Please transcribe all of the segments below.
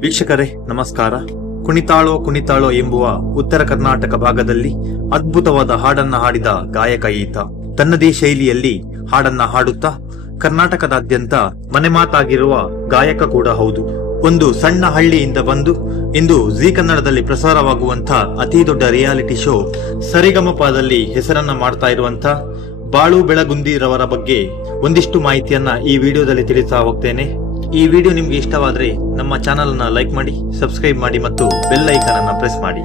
ವೀಕ್ಷಕರೇ, ನಮಸ್ಕಾರ. ಕುಣಿತಾಳೋ ಕುಣಿತಾಳೋ ಎಂಬುವ ಉತ್ತರ ಕರ್ನಾಟಕ ಭಾಗದಲ್ಲಿ ಅದ್ಭುತವಾದ ಹಾಡನ್ನ ಹಾಡಿದ ಗಾಯಕ ಈತ. ತನ್ನದೇ ಶೈಲಿಯಲ್ಲಿ ಹಾಡನ್ನ ಹಾಡುತ್ತಾ ಕರ್ನಾಟಕದಾದ್ಯಂತ ಮನೆ ಮಾತಾಗಿರುವ ಗಾಯಕ ಕೂಡ ಹೌದು. ಒಂದು ಸಣ್ಣ ಹಳ್ಳಿಯಿಂದ ಬಂದು ಇಂದು ಜೀ ಕನ್ನಡದಲ್ಲಿ ಪ್ರಸಾರವಾಗುವಂತ ಅತಿ ದೊಡ್ಡ ರಿಯಾಲಿಟಿ ಶೋ ಸರಿಗಮಪದಲ್ಲಿ ಹೆಸರನ್ನ ಮಾಡ್ತಾ ಇರುವಂತ ಬಾಳು ಬೆಳಗುಂದಿರವರ ಬಗ್ಗೆ ಒಂದಿಷ್ಟು ಮಾಹಿತಿಯನ್ನ ಈ ವಿಡಿಯೋದಲ್ಲಿ ತಿಳಿಸ್ತಾ ಹೋಗ್ತೇನೆ. ಈ ವಿಡಿಯೋ ನಿಮ್ಗೆ ಇಷ್ಟವಾದ್ರೆ ನಮ್ಮ ಚಾನೆಲ್ ಅನ್ನ ಲೈಕ್ ಮಾಡಿ, ಸಬ್ಸ್ಕ್ರೈಬ್ ಮಾಡಿ ಮತ್ತು ಬೆಲ್ ಐಕಾನ್ ಅನ್ನ ಪ್ರೆಸ್ ಮಾಡಿ.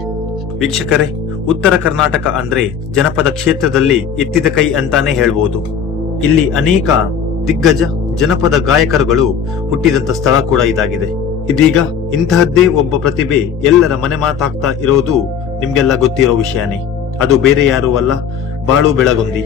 ವೀಕ್ಷಕರೇ, ಉತ್ತರ ಕರ್ನಾಟಕ ಅಂದ್ರೆ ಜನಪದ ಕ್ಷೇತ್ರದಲ್ಲಿ ಎತ್ತಿದ ಕೈ ಅಂತಾನೆ ಹೇಳ್ಬೋದು. ಇಲ್ಲಿ ಅನೇಕ ದಿಗ್ಗಜ ಜನಪದ ಗಾಯಕರುಗಳು ಹುಟ್ಟಿದಂತ ಸ್ಥಳ ಕೂಡ ಇದಾಗಿದೆ. ಇದೀಗ ಇಂತಹದ್ದೇ ಒಬ್ಬ ಪ್ರತಿಭೆ ಎಲ್ಲರ ಮನೆ ಮಾತಾಗ್ತಾ ಇರೋದು ನಿಮ್ಗೆಲ್ಲ ಗೊತ್ತಿರೋ ವಿಷಯನೇ. ಅದು ಬೇರೆ ಯಾರೂ ಅಲ್ಲ, ಬಾಳು ಬೆಳಗುಂದಿ.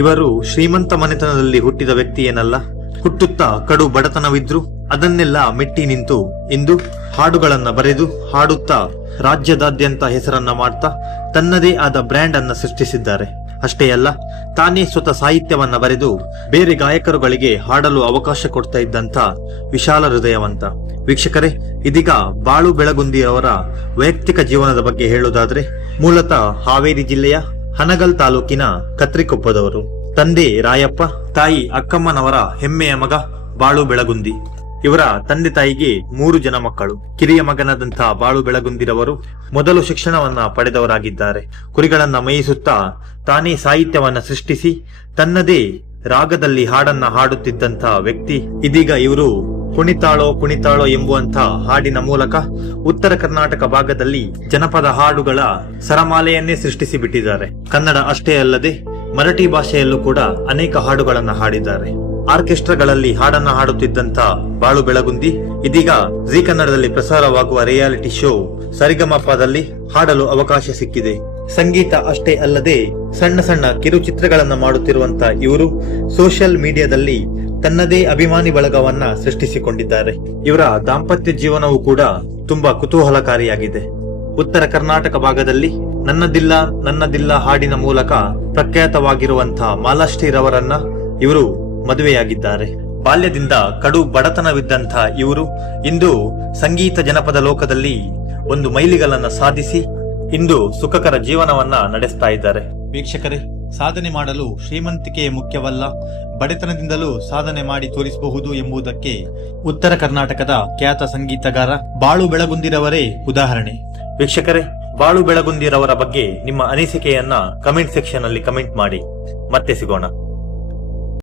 ಇವರು ಶ್ರೀಮಂತ ಮನೆತನದಲ್ಲಿ ಹುಟ್ಟಿದ ವ್ಯಕ್ತಿ ಏನಲ್ಲ ಹುಟ್ಟುತ್ತಾ ಕಡು ಬಡತನವಿದ್ರು, ಅದನ್ನೆಲ್ಲ ಮೆಟ್ಟಿ ನಿಂತು ಇಂದು ಹಾಡುಗಳನ್ನ ಬರೆದು ಹಾಡುತ್ತಾ ರಾಜ್ಯದಾದ್ಯಂತ ಹೆಸರನ್ನ ಮಾಡ್ತಾ ತನ್ನದೇ ಆದ ಬ್ರ್ಯಾಂಡ್ ಅನ್ನ ಸೃಷ್ಟಿಸಿದ್ದಾರೆ. ಅಷ್ಟೇ ಅಲ್ಲ, ತಾನೇ ಸ್ವತಃ ಸಾಹಿತ್ಯವನ್ನ ಬರೆದು ಬೇರೆ ಗಾಯಕರುಗಳಿಗೆ ಹಾಡಲು ಅವಕಾಶ ಕೊಡ್ತಾ ಇದ್ದಂತ ವಿಶಾಲ ಹೃದಯವಂತ. ವೀಕ್ಷಕರೇ, ಇದೀಗ ಬಾಳು ಬೆಳಗುಂದಿಯವರ ವೈಯಕ್ತಿಕ ಜೀವನದ ಬಗ್ಗೆ ಹೇಳುವುದಾದ್ರೆ, ಮೂಲತಃ ಹಾವೇರಿ ಜಿಲ್ಲೆಯ ಹನಗಲ್ ತಾಲೂಕಿನ ಕತ್ರಿಕೊಪ್ಪದವರು. ತಂದೆ ರಾಯಪ್ಪ, ತಾಯಿ ಅಕ್ಕಮ್ಮನವರ ಹೆಮ್ಮೆಯ ಮಗ ಬಾಳು ಬೆಳಗುಂದಿ. ಇವರ ತಂದೆ ತಾಯಿಗೆ ಮೂರು ಜನ ಮಕ್ಕಳು. ಕಿರಿಯ ಮಗನಾದಂತಹ ಬಾಳು ಬೆಳಗುಂದಿರವರು ಮೊದಲು ಶಿಕ್ಷಣವನ್ನ ಪಡೆದವರಾಗಿದ್ದಾರೆ. ಕುರಿಗಳನ್ನ ಮೇಯಿಸುತ್ತಾ ತಾನೇ ಸಾಹಿತ್ಯವನ್ನ ಸೃಷ್ಟಿಸಿ ತನ್ನದೇ ರಾಗದಲ್ಲಿ ಹಾಡನ್ನ ಹಾಡುತ್ತಿದ್ದಂತಹ ವ್ಯಕ್ತಿ. ಇದೀಗ ಇವರು ಕುಣಿತಾಳೋ ಕುಣಿತಾಳೋ ಎಂಬುವಂತಹ ಹಾಡಿನ ಮೂಲಕ ಉತ್ತರ ಕರ್ನಾಟಕ ಭಾಗದಲ್ಲಿ ಜನಪದ ಹಾಡುಗಳ ಸರಮಾಲೆಯನ್ನೇ ಸೃಷ್ಟಿಸಿ ಬಿಟ್ಟಿದ್ದಾರೆ. ಕನ್ನಡ ಅಷ್ಟೇ ಅಲ್ಲದೆ ಮರಾಠಿ ಭಾಷೆಯಲ್ಲೂ ಕೂಡ ಅನೇಕ ಹಾಡುಗಳನ್ನು ಹಾಡಿದ್ದಾರೆ. ಆರ್ಕೆಸ್ಟ್ರಾಗಳಲ್ಲಿ ಹಾಡನ್ನ ಹಾಡುತ್ತಿದ್ದಂತ ಬಾಳು ಬೆಳಗುಂದಿ, ಇದೀಗ ಜಿ ಕನ್ನಡದಲ್ಲಿ ಪ್ರಸಾರವಾಗುವ ರಿಯಾಲಿಟಿ ಶೋ ಸರಿಗಮಪದಲ್ಲಿ ಹಾಡಲು ಅವಕಾಶ ಸಿಕ್ಕಿದೆ. ಸಂಗೀತ ಅಷ್ಟೇ ಅಲ್ಲದೆ ಸಣ್ಣ ಸಣ್ಣ ಕಿರುಚಿತ್ರಗಳನ್ನು ಮಾಡುತ್ತಿರುವಂತ ಇವರು ಸೋಷಿಯಲ್ ಮೀಡಿಯಾದಲ್ಲಿ ತನ್ನದೇ ಅಭಿಮಾನಿ ಬಳಗವನ್ನ ಸೃಷ್ಟಿಸಿಕೊಂಡಿದ್ದಾರೆ. ಇವರ ದಾಂಪತ್ಯ ಜೀವನವೂ ಕೂಡ ತುಂಬಾ ಕುತೂಹಲಕಾರಿಯಾಗಿದೆ. ಉತ್ತರ ಕರ್ನಾಟಕ ಭಾಗದಲ್ಲಿ ನನ್ನದಿಲ್ಲ ನನ್ನದಿಲ್ಲ ಹಾಡಿನ ಮೂಲಕ ಪ್ರಖ್ಯಾತವಾಗಿರುವಂತಹ ಮಾಲಾಶ್ರೀರವರನ್ನ ಇವರು ಮದುವೆಯಾಗಿದ್ದಾರೆ. ಬಾಲ್ಯದಿಂದ ಕಡು ಬಡತನವಿದ್ದಂಥ ಇವರು ಇಂದು ಸಂಗೀತ ಜನಪದ ಲೋಕದಲ್ಲಿ ಒಂದು ಮೈಲಿಗಲನ್ನ ಸಾಧಿಸಿ ಇಂದು ಸುಖಕರ ಜೀವನವನ್ನ ನಡೆಸ್ತಾ ಇದ್ದಾರೆ. ವೀಕ್ಷಕರೇ, ಸಾಧನೆ ಮಾಡಲು ಶ್ರೀಮಂತಿಕೆ ಮುಖ್ಯವಲ್ಲ. ಬಡತನದಿಂದಲೂ ಸಾಧನೆ ಮಾಡಿ ತೋರಿಸಬಹುದು ಎಂಬುದಕ್ಕೆ ಉತ್ತರ ಕರ್ನಾಟಕದ ಖ್ಯಾತ ಸಂಗೀತಗಾರ ಬಾಳು ಬೆಳಗುಂದಿರವರೇ ಉದಾಹರಣೆ. ವೀಕ್ಷಕರೇ ಬಾಳು ಬೆಳಗುಂದಿರವರ ಬಗ್ಗೆ ನಿಮ್ಮ ಅನಿಸಿಕೆಯನ್ನ ಕಮೆಂಟ್ ಸೆಕ್ಷನ್ ಅಲ್ಲಿ ಕಮೆಂಟ್ ಮಾಡಿ. ಮತ್ತೆ ಸಿಗೋಣ.